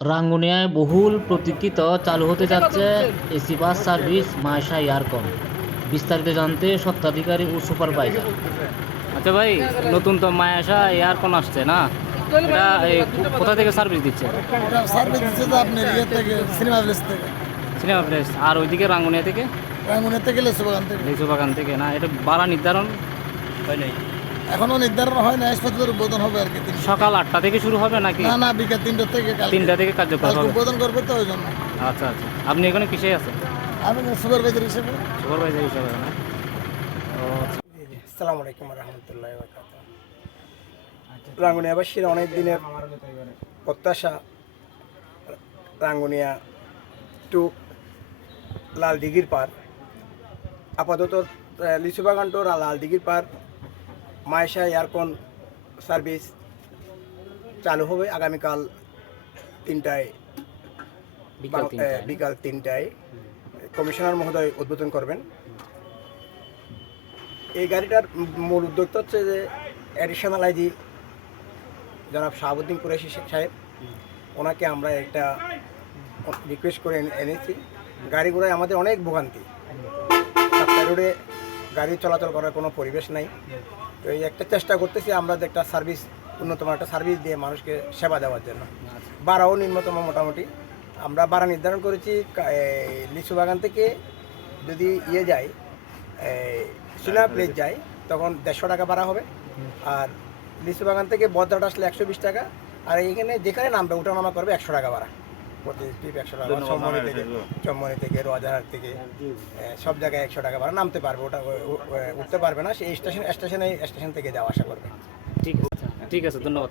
রাঙ্গুনিয়ায় বহুল প্রতীক্ষিত চালু হতে যাচ্ছে AC bus service Maisha aircon. বিস্তারিত জানতে স্বত্বাধিকারী ও সুপারভাইজার। আচ্ছা ভাই, নতুন তো মায়াশা এয়ারকন আসছে না? এটা কোথা থেকে সার্ভিস দিচ্ছে? এটা সার্ভিস দিচ্ছে তো আপনার ইয়ে থেকে সিনেমা প্লেস থেকে, সিনেমা প্লেস। আর ওইদিকে রাঙ্গুনিয়া থেকে, রাঙ্গুনিয়া থেকে লেসু বাগান থেকে। লিচু বাগান থেকে না? এটা ভাড়া নির্ধারণ হয় নাই? এখনো নির্ধারণ হয় না, হাসপাতালের উদ্বোধন হবে আর কি। সকাল 8টা থেকে শুরু হবে নাকি? না না, বিকাল 3টা থেকে। 3টা থেকে কার্যকর কালকে হবে? উদ্বোধন করবে তো ওই জন্য। আচ্ছা আচ্ছা, আপনি এখানে কিসে আছেন? আমি সুপারভাইজার হিসেবে। সুপারভাইজার হিসাবে না? ও আচ্ছা। আসসালামু আলাইকুম রহমতুল্লাহ বরকাত। রাঙ্গুনিয়াবাসীর অনেক দিনের প্রত্যাশা রাঙ্গুনিয়া টু লালদিঘির পার, আপাতত লিচুবাগান টু লালদিঘির পার মায়শা এয়ারকন সার্ভিস চালু হবে আগামীকাল 3টায়, বিকাল 3টায়। কমিশনার মহোদয় উদ্বোধন করবেন। এই গাড়িটার মূল উদ্যোক্তা হচ্ছে যে অ্যাডিশনাল আইজি জনাব শাহাবুদ্দিন কুরেশি সাহেব, ওনাকে আমরা একটা রিকোয়েস্ট করে এনেছি। গাড়িগুলোয় আমাদের অনেক ভোগান্তি, রাস্তা রোডে গাড়ি চলাচল করার কোনো পরিবেশ নাই। তো এই একটা চেষ্টা করতেছি আমরা যে একটা সার্ভিস, উন্নতম একটা সার্ভিস দিয়ে মানুষকে সেবা দেওয়ার জন্য। ভাড়াও নিম্নতম, মোটামুটি আমরা ভাড়া নির্ধারণ করেছি। লিচু বাগান থেকে যদি যায় সিনেমা প্লেস যায় তখন 150 টাকা ভাড়া হবে, আর লিচু বাগান থেকে বদ্রাট আসলে 120 টাকা, আর এইখানে যেখানে নামবে ওঠানামা করবে 100 টাকা ভাড়া, প্রতি ট্রিপ 100 টাকা। চম্মনি থেকে রোয়াজাহাট থেকে সব জায়গায় 100 টাকা ভাড়া, নামতে পারবে, ওটা উঠতে পারবে না। সেই স্টেশন থেকে যাওয়া আসা করবে। ঠিক আছে, ঠিক আছে, ধন্যবাদ।